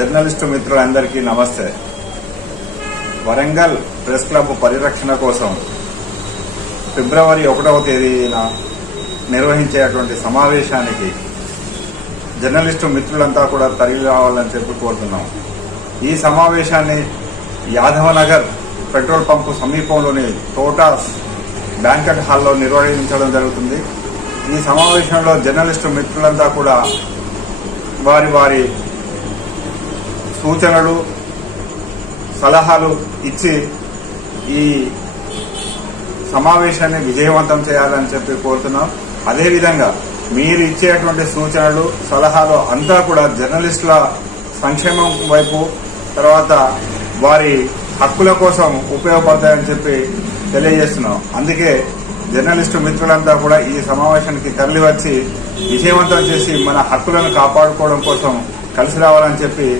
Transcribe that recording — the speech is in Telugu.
జర్నలిస్టు మిత్రులందరికీ నమస్తే. వరంగల్ ప్రెస్ క్లబ్ పరిరక్షణ కోసం ఫిబ్రవరి 1వ తేదీన నిర్వహించేటువంటి సమావేశానికి జర్నలిస్టు మిత్రులంతా కూడా తరలి రావాలని చెప్పి కోరుతున్నాం. ఈ సమావేశాన్ని యాదవనగర్ పెట్రోల్ పంపు సమీపంలోని టోటాస్ బ్యాంకెట్ హాల్లో నిర్వహించడం జరుగుతుంది. ఈ సమావేశంలో జర్నలిస్టు మిత్రులంతా కూడా వారి వారి సూచనలు సలహాలు ఇచ్చి ఈ సమావేశాన్ని విజయవంతం చేయాలని చెప్పి కోరుతున్నాం. అదేవిధంగా మీరు ఇచ్చేటువంటి సూచనలు సలహాలు అంతా కూడా జర్నలిస్టుల సంక్షేమం వైపు తర్వాత వారి హక్కుల కోసం ఉపయోగపడతాయని చెప్పి తెలియజేస్తున్నాం. అందుకే జర్నలిస్టు మిత్రులంతా కూడా ఈ సమావేశానికి తరలి వచ్చి విజయవంతం చేసి మన హక్కులను కాపాడుకోవడం కోసం కలిసి రావాలని చెప్పి